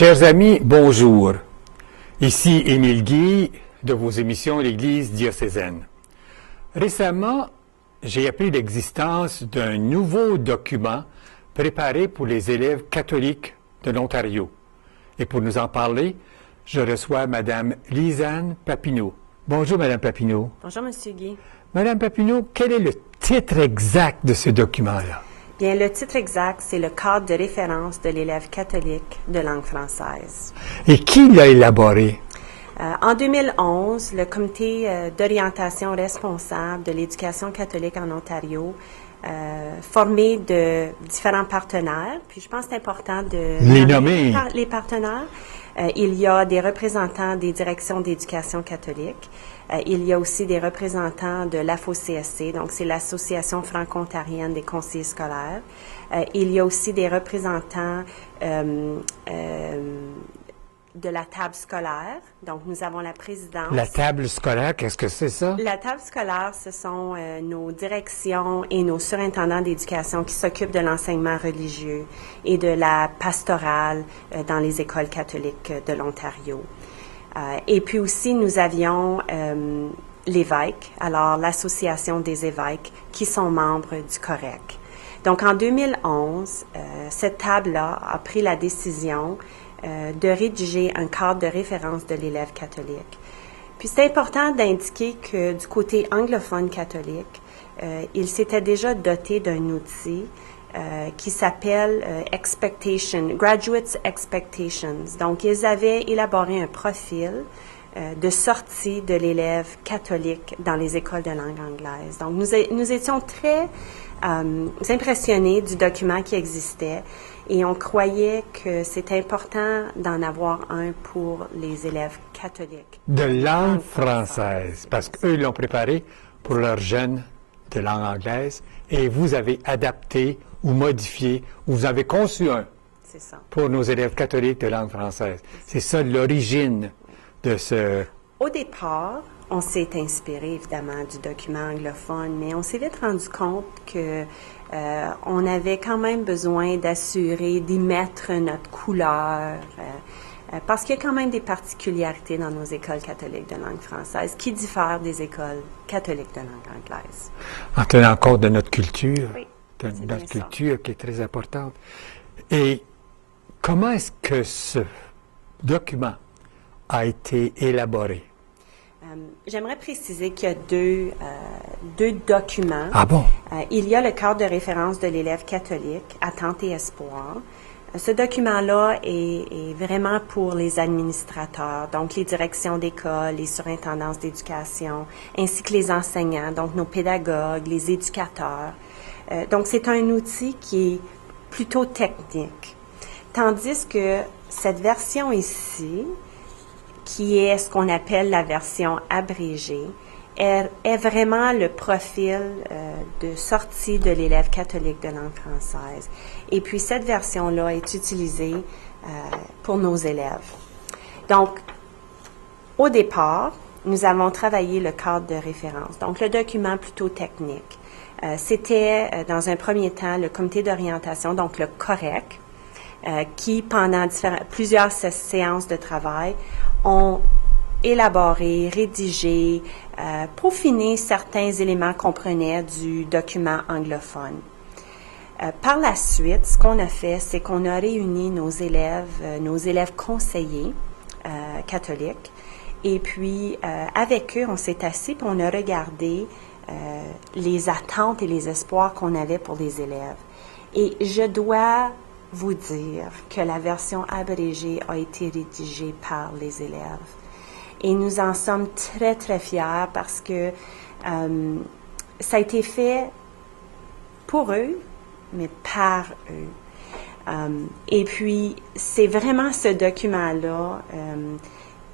Chers amis, bonjour. Ici Émile Guy de vos émissions L'Église diocésaine. Récemment, j'ai appris l'existence d'un nouveau document préparé pour les élèves catholiques de l'Ontario. Et pour nous en parler, je reçois Mme Lisanne Papineau. Bonjour, Mme Papineau. Bonjour, M. Guy. Mme Papineau, quel est le titre exact de ce document-là? Bien, le titre exact, c'est le cadre de référence de l'élève catholique de langue française. Et qui l'a élaboré? En 2011, le comité d'orientation responsable de l'éducation catholique en Ontario, formé de différents partenaires, puis je pense que c'est important de les nommer. Les partenaires. Il y a des représentants des directions d'éducation catholique. Il y a aussi des représentants de l'AFO-CSC, donc c'est l'Association franco-ontarienne des conseillers scolaires. Il y a aussi des représentants de la table scolaire. Donc, nous avons la présidence. La table scolaire, qu'est-ce que c'est ça? La table scolaire, ce sont nos directions et nos surintendants d'éducation qui s'occupent de l'enseignement religieux et de la pastorale dans les écoles catholiques de l'Ontario. Et puis aussi, nous avions l'évêque, alors l'Association des évêques, qui sont membres du COREC. Donc, en 2011, cette table-là a pris la décision de rédiger un cadre de référence de l'élève catholique. Puis, c'est important d'indiquer que du côté anglophone catholique, il s'était déjà doté d'un outil qui s'appelle Graduates Expectations. Donc, ils avaient élaboré un profil de sortie de l'élève catholique dans les écoles de langue anglaise. Donc, nous étions très impressionnés du document qui existait et on croyait que c'était important d'en avoir un pour les élèves catholiques. De langue française, parce qu'eux l'ont préparé pour leurs jeunes de langue anglaise et vous avez adapté ou modifié, ou vous avez conçu un pour nos élèves catholiques de langue française. C'est ça l'origine de ce... Au départ, on s'est inspiré évidemment du document anglophone, mais on s'est vite rendu compte que on avait quand même besoin d'y mettre notre couleur, parce qu'il y a quand même des particularités dans nos écoles catholiques de langue française qui diffèrent des écoles catholiques de langue anglaise. En tenant compte de notre culture. Oui. De notre culture qui est très importante. Et comment est-ce que ce document a été élaboré? J'aimerais préciser qu'il y a deux documents. Ah bon? Il y a le cadre de référence de l'élève catholique, Attente et espoir. Ce document-là est vraiment pour les administrateurs, donc les directions d'école, les surintendances d'éducation, ainsi que les enseignants, donc nos pédagogues, les éducateurs. Donc, c'est un outil qui est plutôt technique. Tandis que cette version ici, qui est ce qu'on appelle la version abrégée, est vraiment le profil de sortie de l'élève catholique de langue française. Et puis, cette version-là est utilisée pour nos élèves. Donc, au départ, nous avons travaillé le cadre de référence, donc le document plutôt technique. C'était, dans un premier temps, le comité d'orientation, donc le COREC, qui, pendant plusieurs séances de travail, ont élaboré, rédigé, peaufiné certains éléments qu'on prenait du document anglophone. Par la suite, ce qu'on a fait, c'est qu'on a réuni nos élèves conseillers catholiques, et puis avec eux, on s'est assis et on a regardé les attentes et les espoirs qu'on avait pour les élèves. Et je dois vous dire que la version abrégée a été rédigée par les élèves. Et nous en sommes très, très fiers parce que ça a été fait pour eux, mais par eux. Et puis, c'est vraiment ce document-là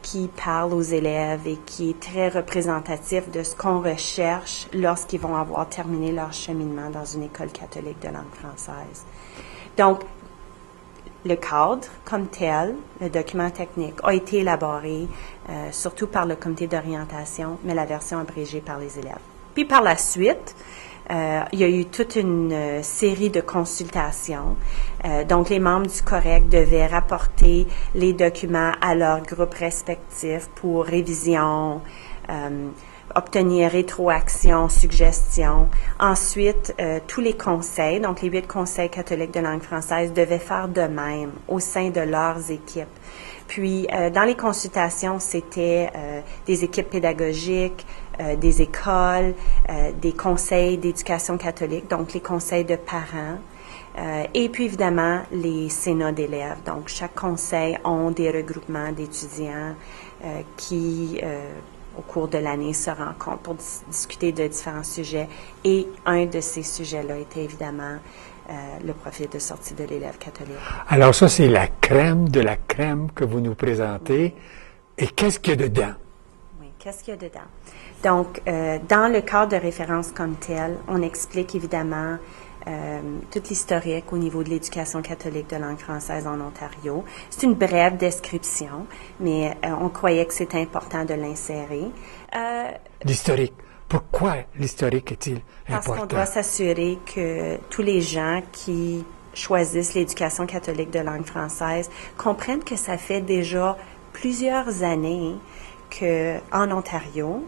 qui parle aux élèves et qui est très représentatif de ce qu'on recherche lorsqu'ils vont avoir terminé leur cheminement dans une école catholique de langue française. Donc, le cadre comme tel, le document technique, a été élaboré surtout par le comité d'orientation, mais la version abrégée par les élèves. Puis par la suite, Il y a eu toute une série de consultations. Donc, les membres du COREC devaient rapporter les documents à leurs groupes respectifs pour révision, obtenir rétroaction, suggestion. Ensuite, tous les conseils, donc les 8 conseils catholiques de langue française, devaient faire de même au sein de leurs équipes. Puis, dans les consultations, c'était des équipes pédagogiques, des écoles, des conseils d'éducation catholique, donc les conseils de parents, et puis évidemment les sénats d'élèves. Donc, chaque conseil ont des regroupements d'étudiants qui, au cours de l'année, se rencontrent pour discuter de différents sujets. Et un de ces sujets-là était évidemment le profil de sortie de l'élève catholique. Alors ça, c'est la crème de la crème que vous nous présentez. Et qu'est-ce qu'il y a dedans? Oui, qu'est-ce qu'il y a dedans? Donc, dans le cadre de référence comme tel, on explique évidemment tout l'historique au niveau de l'éducation catholique de langue française en Ontario. C'est une brève description, mais on croyait que c'était important de l'insérer. L'historique. Pourquoi l'historique est-il important? Parce qu'on doit s'assurer que tous les gens qui choisissent l'éducation catholique de langue française comprennent que ça fait déjà plusieurs années qu'en Ontario,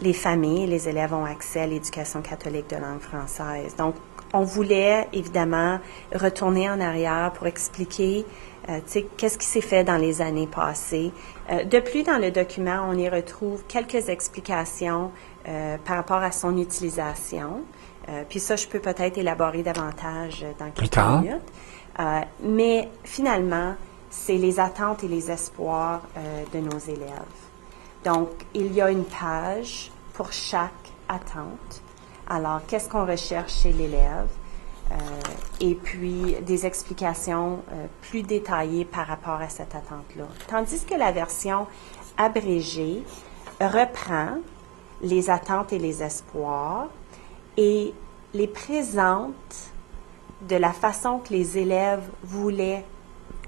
les familles et les élèves ont accès à l'éducation catholique de langue française. Donc, on voulait évidemment retourner en arrière pour expliquer qu'est-ce qui s'est fait dans les années passées. De plus, dans le document, on y retrouve quelques explications par rapport à son utilisation. Puis ça, je peux peut-être élaborer davantage dans quelques minutes. Mais finalement, c'est les attentes et les espoirs de nos élèves. Donc, il y a une page pour chaque attente. Alors, qu'est-ce qu'on recherche chez l'élève? Et puis, des explications plus détaillées par rapport à cette attente-là. Tandis que la version abrégée reprend les attentes et les espoirs et les présente de la façon que les élèves voulaient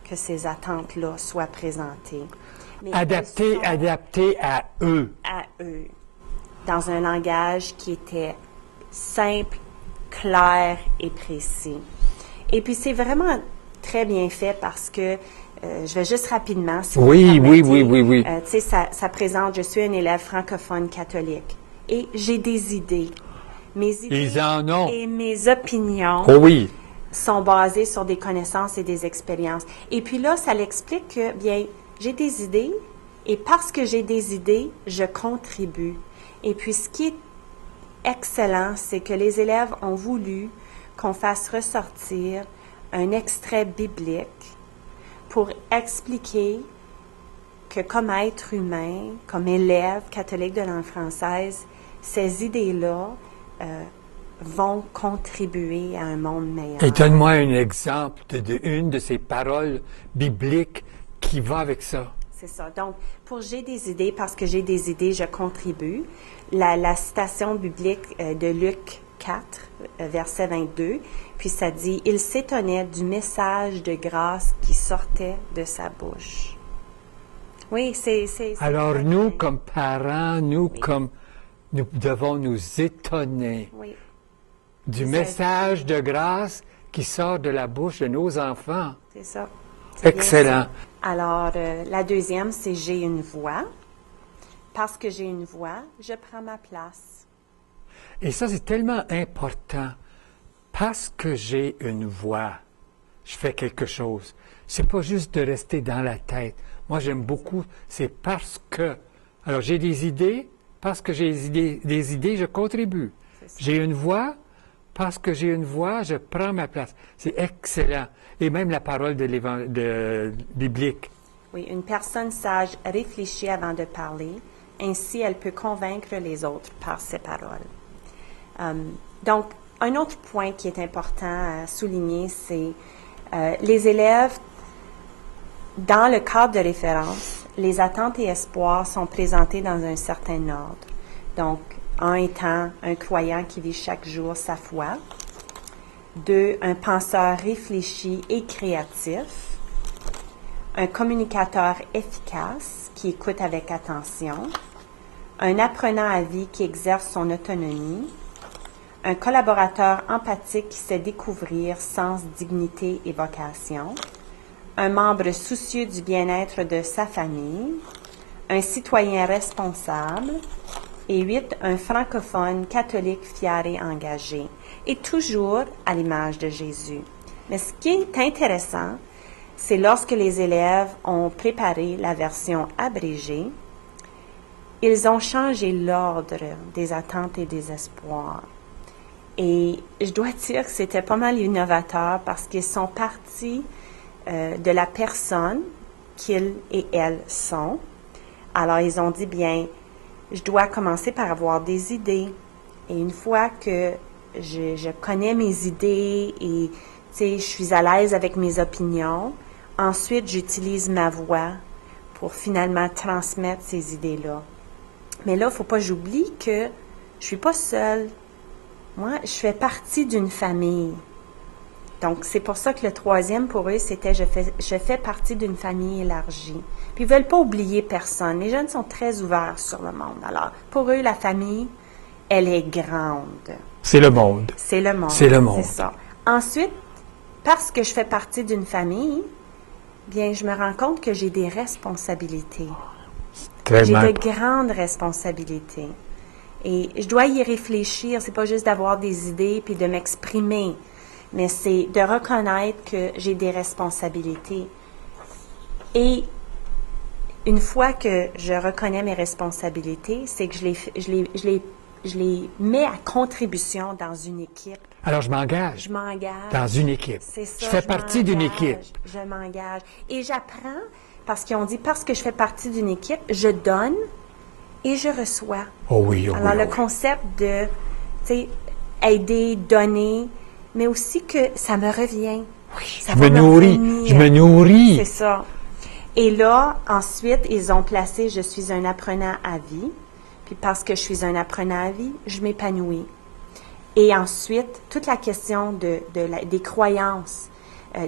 que ces attentes-là soient présentées. Adapté à eux. À eux. Dans un langage qui était simple, clair et précis. Et puis, c'est vraiment très bien fait parce que, je vais juste rapidement, si oui. Tu sais, ça présente, je suis un élève francophone catholique et j'ai des idées. Mes idées Ils en ont. Et mes opinions sont basées sur des connaissances et des expériences. Et puis là, ça l'explique que, bien, j'ai des idées et parce que j'ai des idées, je contribue. Et puis, ce qui est excellent, c'est que les élèves ont voulu qu'on fasse ressortir un extrait biblique pour expliquer que comme être humain, comme élève catholique de langue française, ces idées-là vont contribuer à un monde meilleur. Et donne-moi un exemple d'une de ces paroles bibliques qui va avec ça. C'est ça. Donc, pour j'ai des idées, parce que j'ai des idées, je contribue. La citation biblique de Luc 4, verset 22, puis ça dit « Il s'étonnait du message de grâce qui sortait de sa bouche. » Oui, c'est alors, nous, comme parents, nous devons nous étonner du message de grâce qui sort de la bouche de nos enfants. C'est ça. Excellent. Alors, la deuxième, c'est « J'ai une voix ». Parce que j'ai une voix, je prends ma place. Et ça, c'est tellement important. Parce que j'ai une voix, je fais quelque chose. C'est pas juste de rester dans la tête. Moi, j'aime beaucoup, c'est parce que. Alors, j'ai des idées, parce que j'ai des idées, je contribue. J'ai une voix, parce que j'ai une voix, je prends ma place. C'est excellent. Et même la parole biblique. Oui, une personne sage réfléchit avant de parler. Ainsi, elle peut convaincre les autres par ses paroles. Donc, un autre point qui est important à souligner, c'est les élèves, dans le cadre de référence, les attentes et espoirs sont présentés dans un certain ordre. Donc, un étant un croyant qui vit chaque jour sa foi. 2, un penseur réfléchi et créatif. Un communicateur efficace qui écoute avec attention. Un apprenant à vie qui exerce son autonomie. un collaborateur empathique qui sait découvrir sens, dignité et vocation, un membre soucieux du bien-être de sa famille, un citoyen responsable, et 8, un francophone catholique fier et engagé, et toujours à l'image de Jésus. Mais ce qui est intéressant, c'est lorsque les élèves ont préparé la version abrégée, ils ont changé l'ordre des attentes et des espoirs. Et je dois dire que c'était pas mal innovateur parce qu'ils sont partis de la personne qu'ils et elles sont. Alors, ils ont dit, bien, je dois commencer par avoir des idées. Et une fois que je connais mes idées et, je suis à l'aise avec mes opinions, ensuite, j'utilise ma voix pour finalement transmettre ces idées-là. Mais là, il ne faut pas que j'oublie que je ne suis pas seule. Moi, je fais partie d'une famille. Donc, c'est pour ça que le troisième, pour eux, c'était je fais partie d'une famille élargie. Puis, ils ne veulent pas oublier personne. Les jeunes sont très ouverts sur le monde. Alors, pour eux, la famille, elle est grande. C'est le monde. C'est le monde. C'est le monde. C'est ça. Ensuite, parce que je fais partie d'une famille, bien, je me rends compte que j'ai des responsabilités. J'ai de grandes responsabilités. Et je dois y réfléchir. C'est pas juste d'avoir des idées puis de m'exprimer, mais c'est de reconnaître que j'ai des responsabilités. Et une fois que je reconnais mes responsabilités, c'est que je les mets à contribution dans une équipe. Alors, je m'engage. Je m'engage. Dans une équipe. C'est ça. Je fais partie d'une équipe. Je m'engage. Et j'apprends, parce qu'ils ont dit, parce que je fais partie d'une équipe, je donne et je reçois. Oh oui, oh Alors, oui, le oh oui. concept de, aider, donner, mais aussi que ça me revient. Oui, Ça je va me nourris. revenir. Je me nourris. C'est ça. Et là, ensuite, ils ont placé « Je suis un apprenant à vie ». Puis parce que je suis un apprenant à vie, je m'épanouis. Et ensuite, toute la question des croyances.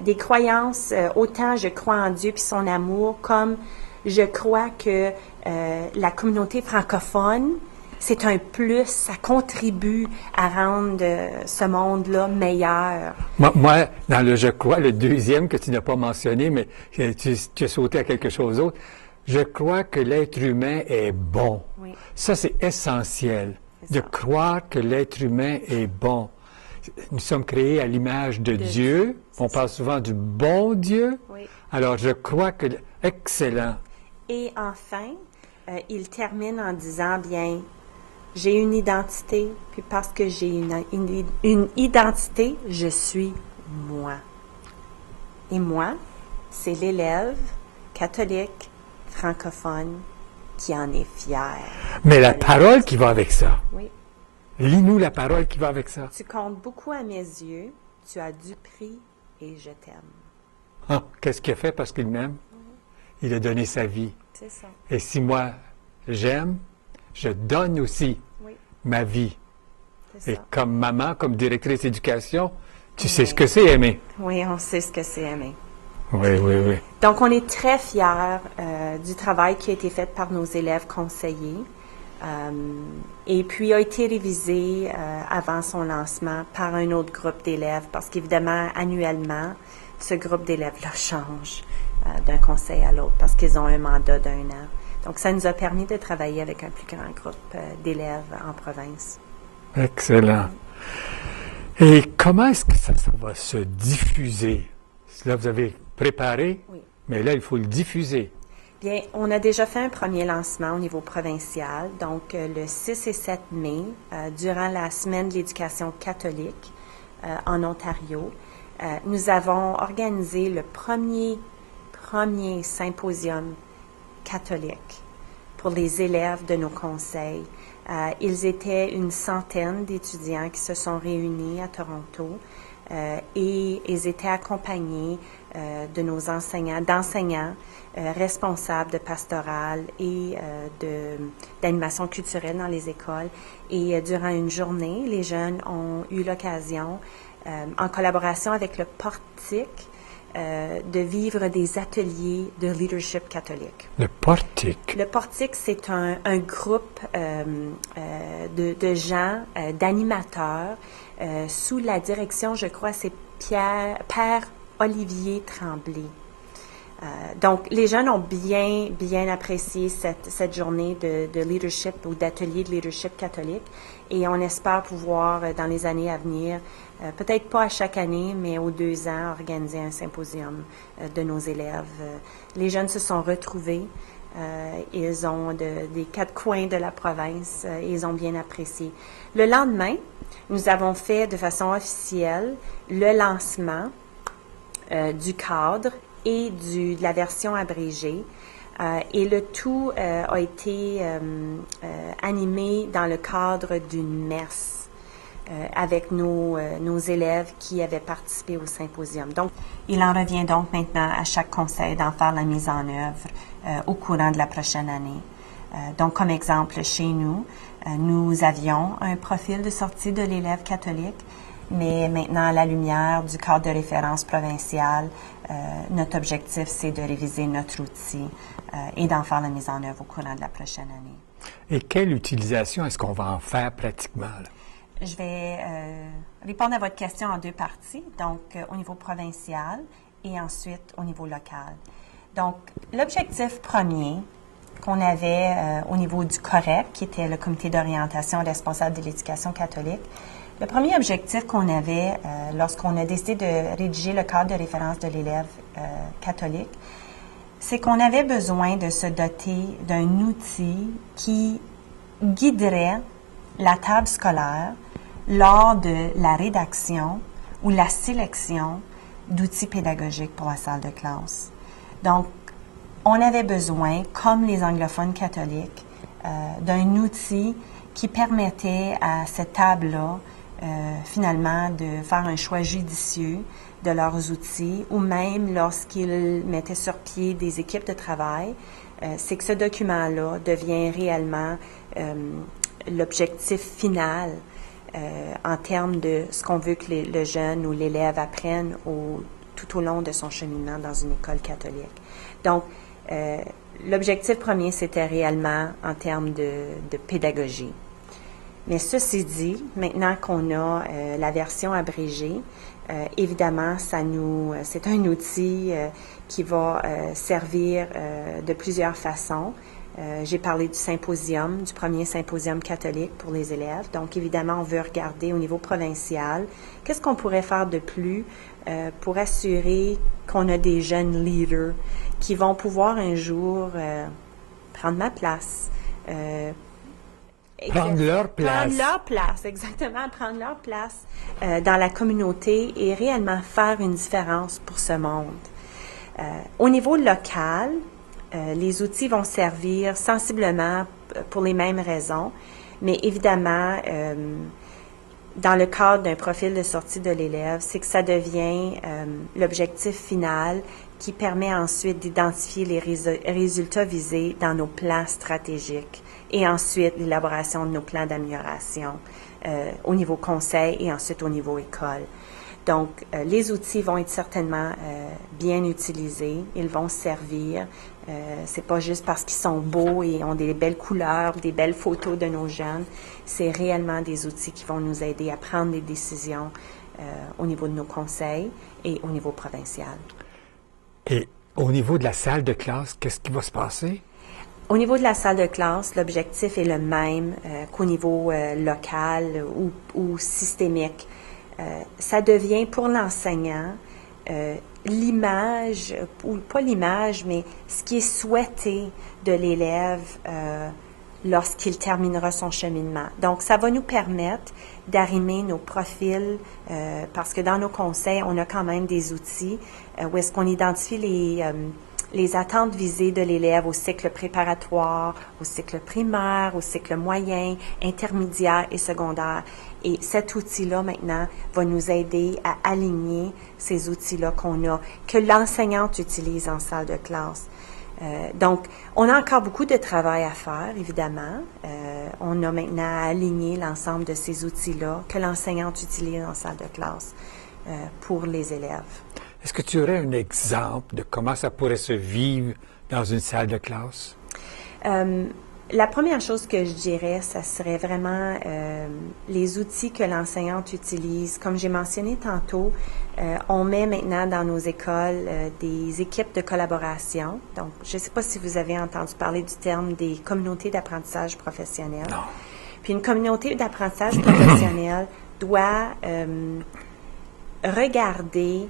Des croyances, autant je crois en Dieu puis son amour, comme je crois que la communauté francophone, c'est un plus, ça contribue à rendre ce monde-là meilleur. Moi, dans le je crois, le deuxième que tu n'as pas mentionné, mais tu as sauté à quelque chose d'autre, je crois que l'être humain est bon. Oui. Ça, c'est essentiel, de croire que l'être humain est bon. Nous sommes créés à l'image de Dieu. On parle souvent du bon Dieu. Oui. Alors, je crois que... Excellent. Et enfin, il termine en disant, bien, j'ai une identité, puis parce que j'ai une identité, je suis moi. Et moi, c'est l'élève catholique, francophone, qui en est fier. Mais la parole qui va avec ça. Oui. Lis-nous la parole qui va avec ça. Tu comptes beaucoup à mes yeux, tu as du prix et je t'aime. Ah, qu'est-ce qu'il a fait parce qu'il m'aime? Il a donné sa vie. C'est ça. Et si moi, j'aime, je donne aussi Oui, ma vie. c'est Et ça. comme maman, comme directrice d'éducation, tu sais ce que c'est aimer. Oui, on sait ce que c'est aimer. Oui, oui, oui. Donc, on est très fiers du travail qui a été fait par nos élèves conseillers et puis a été révisé avant son lancement par un autre groupe d'élèves parce qu'évidemment, annuellement, ce groupe d'élèves-là change d'un conseil à l'autre parce qu'ils ont un mandat d'1 an. Donc, ça nous a permis de travailler avec un plus grand groupe d'élèves en province. Excellent. Et comment est-ce que ça va se diffuser? Là, vous avez préparé, Oui. mais là, il faut le diffuser. Bien, on a déjà fait un premier lancement au niveau provincial, donc le 6 et 7 mai, durant la semaine de l'éducation catholique en Ontario. Nous avons organisé le premier symposium catholique pour les élèves de nos conseils. Ils étaient une centaine d'étudiants qui se sont réunis à Toronto et ils étaient accompagnés de nos d'enseignants responsables de pastoral et d'animation culturelle dans les écoles. Et durant une journée, les jeunes ont eu l'occasion, en collaboration avec le Portique, de vivre des ateliers de leadership catholique. Le portique. Le portique, c'est un groupe de gens, d'animateurs, sous la direction, je crois, c'est Père Olivier Tremblay. Donc, les jeunes ont bien apprécié cette journée de leadership ou d'atelier de leadership catholique et on espère pouvoir, dans les années à venir, peut-être pas à chaque année, mais aux 2 ans, organiser un symposium de nos élèves. Les jeunes se sont retrouvés. Ils ont des 4 coins de la province. Ils ont bien apprécié. Le lendemain, nous avons fait de façon officielle le lancement du cadre et de la version abrégée. Et le tout a été animé dans le cadre d'une messe avec nos élèves qui avaient participé au symposium. Donc, il en revient donc maintenant à chaque conseil d'en faire la mise en œuvre au courant de la prochaine année. Donc, comme exemple, chez nous, nous avions un profil de sortie de l'élève catholique, mais maintenant, à la lumière du cadre de référence provincial, notre objectif, c'est de réviser notre outil et d'en faire la mise en œuvre au courant de la prochaine année. Et quelle utilisation est-ce qu'on va en faire pratiquement, là? Je vais répondre à votre question en 2 parties, donc au niveau provincial et ensuite au niveau local. Donc, l'objectif premier qu'on avait au niveau du COREC, qui était le Comité d'orientation responsable de l'éducation catholique, le premier objectif qu'on avait lorsqu'on a décidé de rédiger le cadre de référence de l'élève catholique, c'est qu'on avait besoin de se doter d'un outil qui guiderait la table scolaire lors de la rédaction ou la sélection d'outils pédagogiques pour la salle de classe. Donc, on avait besoin, comme les anglophones catholiques, d'un outil qui permettait à cette table-là, finalement, de faire un choix judicieux de leurs outils, ou même lorsqu'ils mettaient sur pied des équipes de travail, c'est que ce document-là devient réellement l'objectif final en termes de ce qu'on veut que le jeune ou l'élève apprenne tout au long de son cheminement dans une école catholique. Donc, l'objectif premier, c'était réellement en termes de pédagogie. Mais ceci dit, maintenant qu'on a la version abrégée, évidemment, c'est un outil qui va servir de plusieurs façons. J'ai parlé du symposium, du premier symposium catholique pour les élèves. Donc, évidemment, on veut regarder au niveau provincial, qu'est-ce qu'on pourrait faire de plus pour assurer qu'on a des jeunes leaders qui vont pouvoir un jour prendre ma place. Prendre leur place. Prendre leur place, exactement, prendre leur place dans la communauté et réellement faire une différence pour ce monde. Au niveau local, les outils vont servir sensiblement pour les mêmes raisons, mais évidemment, dans le cadre d'un profil de sortie de l'élève, c'est que ça devient l'objectif final qui permet ensuite d'identifier les résultats visés dans nos plans stratégiques et ensuite l'élaboration de nos plans d'amélioration au niveau conseil et ensuite au niveau école. Donc, les outils vont être certainement bien utilisés, ils vont servir. C'est pas juste parce qu'ils sont beaux et ont des belles couleurs, des belles photos de nos jeunes. C'est réellement des outils qui vont nous aider à prendre des décisions au niveau de nos conseils et au niveau provincial. Et au niveau de la salle de classe, qu'est-ce qui va se passer? Au niveau de la salle de classe, l'objectif est le même qu'au niveau local ou systémique. Ça devient pour l'enseignant l'image, ou pas l'image, mais ce qui est souhaité de l'élève lorsqu'il terminera son cheminement. Donc, ça va nous permettre d'arrimer nos profils, parce que dans nos conseils, on a quand même des outils où est-ce qu'on identifie les attentes visées de l'élève au cycle préparatoire, au cycle primaire, au cycle moyen, intermédiaire et secondaire. Et cet outil-là, maintenant, va nous aider à aligner ces outils-là que l'enseignante utilise en salle de classe. Donc, on a encore beaucoup de travail à faire, évidemment. On a maintenant à aligner l'ensemble de ces outils-là que l'enseignante utilise en salle de classe pour les élèves. Est-ce que tu aurais un exemple de comment ça pourrait se vivre dans une salle de classe? La première chose que je dirais, ça serait vraiment les outils que l'enseignante utilise. Comme j'ai mentionné tantôt, on met maintenant dans nos écoles des équipes de collaboration. Donc, je ne sais pas si vous avez entendu parler du terme des communautés d'apprentissage professionnel. Non. Puis une communauté d'apprentissage professionnel doit regarder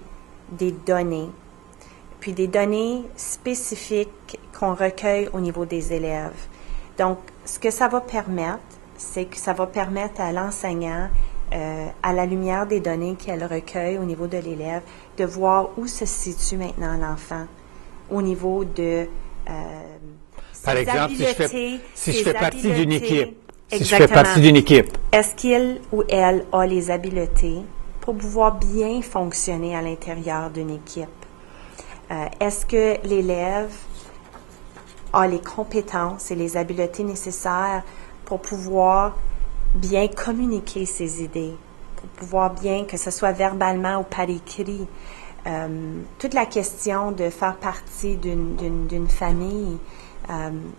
des données, puis des données spécifiques qu'on recueille au niveau des élèves. Donc, ce que ça va permettre, c'est que ça va permettre à l'enseignant, à la lumière des données qu'elle recueille au niveau de l'élève, de voir où se situe maintenant l'enfant au niveau de Par exemple, si je fais partie d'une équipe, est-ce qu'il ou elle a les habiletés pour pouvoir bien fonctionner à l'intérieur d'une équipe? Est-ce que l'élève a les compétences et les habiletés nécessaires pour pouvoir bien communiquer ses idées, pour pouvoir bien, que ce soit verbalement ou par écrit, toute la question de faire partie d'une famille,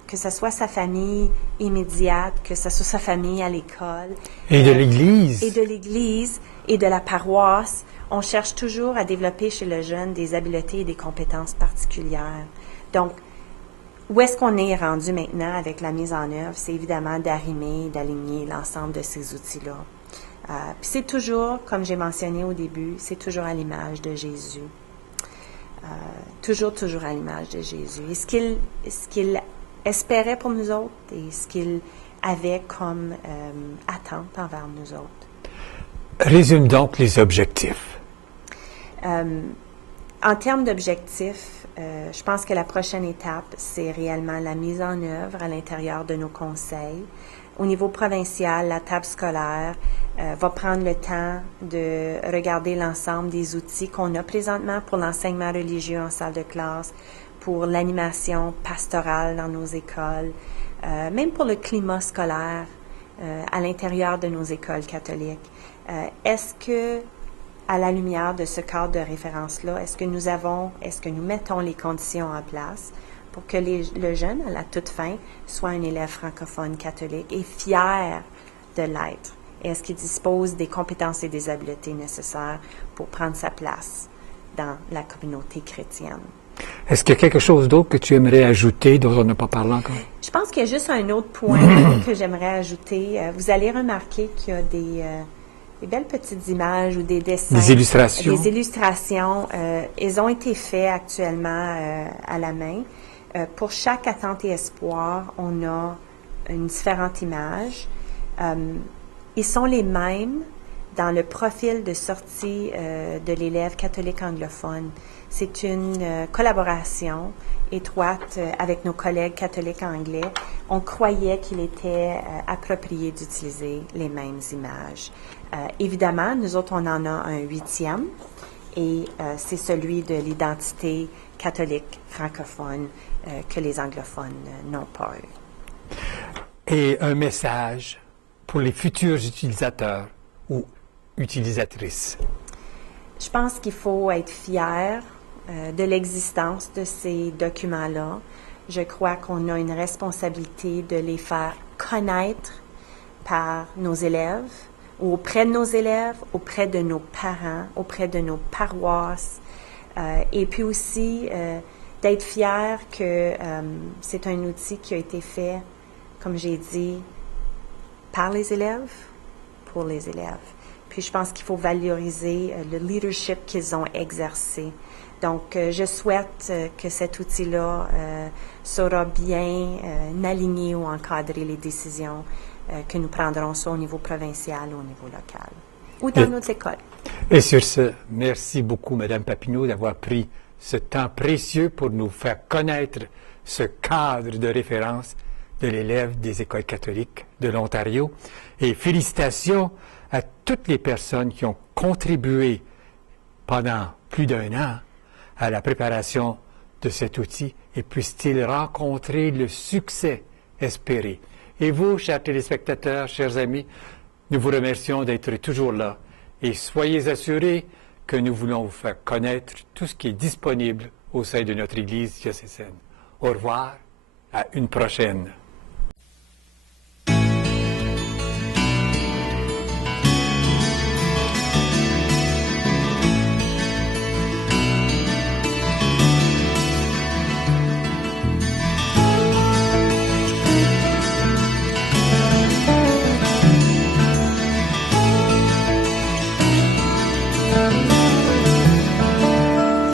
que ce soit sa famille immédiate, que ce soit sa famille à l'école. Et de l'Église. Et de l'Église et de la paroisse. On cherche toujours à développer chez le jeune des habiletés et des compétences particulières. Donc, où est-ce qu'on est rendu maintenant avec la mise en œuvre? C'est évidemment d'arrimer, d'aligner l'ensemble de ces outils-là. Puis c'est toujours, comme j'ai mentionné au début, c'est toujours à l'image de Jésus. Toujours à l'image de Jésus. Et ce qu'il espérait pour nous autres et ce qu'il avait comme attente envers nous autres. Résume donc les objectifs. En termes d'objectifs, je pense que la prochaine étape, c'est réellement la mise en œuvre à l'intérieur de nos conseils. Au niveau provincial, la table scolaire va prendre le temps de regarder l'ensemble des outils qu'on a présentement pour l'enseignement religieux en salle de classe, pour l'animation pastorale dans nos écoles, même pour le climat scolaire à l'intérieur de nos écoles catholiques. Est-ce que, à la lumière de ce cadre de référence-là, est-ce que nous mettons les conditions en place pour que le jeune, à la toute fin, soit un élève francophone catholique et fier de l'être? Et est-ce qu'il dispose des compétences et des habiletés nécessaires pour prendre sa place dans la communauté chrétienne? Est-ce qu'il y a quelque chose d'autre que tu aimerais ajouter dont on n'a pas parlé encore? Je pense qu'il y a juste un autre point que j'aimerais ajouter. Vous allez remarquer qu'il y a des belles petites images ou des dessins. Des illustrations. Des illustrations. Elles ont été faites actuellement à la main. Pour chaque attente et espoir, on a une différente image. Ils sont les mêmes dans le profil de sortie de l'élève catholique anglophone. C'est une collaboration étroite avec nos collègues catholiques anglais. On croyait qu'il était approprié d'utiliser les mêmes images. Évidemment, nous autres, on en a un 8e, et c'est celui de l'identité catholique francophone que les anglophones n'ont pas eu. Et un message pour les futurs utilisateurs ou utilisatrices? Je pense qu'il faut être fier de l'existence de ces documents-là. Je crois qu'on a une responsabilité de les faire connaître par nos élèves, ou auprès de nos élèves, auprès de nos parents, auprès de nos paroisses, et puis aussi d'être fier que c'est un outil qui a été fait, comme j'ai dit, par les élèves, pour les élèves. Puis je pense qu'il faut valoriser le leadership qu'ils ont exercé. Donc, je souhaite que cet outil-là saura bien aligner ou encadrer les décisions que nous prendrons soit au niveau provincial ou au niveau local, ou dans nos écoles. Et sur ce, merci beaucoup, Mme Papineau, d'avoir pris ce temps précieux pour nous faire connaître ce cadre de référence de l'élève des écoles catholiques de l'Ontario. Et félicitations à toutes les personnes qui ont contribué pendant plus d'un an à la préparation de cet outil, et puisse-t-il rencontrer le succès espéré. Et vous, chers téléspectateurs, chers amis, nous vous remercions d'être toujours là, et soyez assurés que nous voulons vous faire connaître tout ce qui est disponible au sein de notre Église diocésaine. Au revoir, à une prochaine.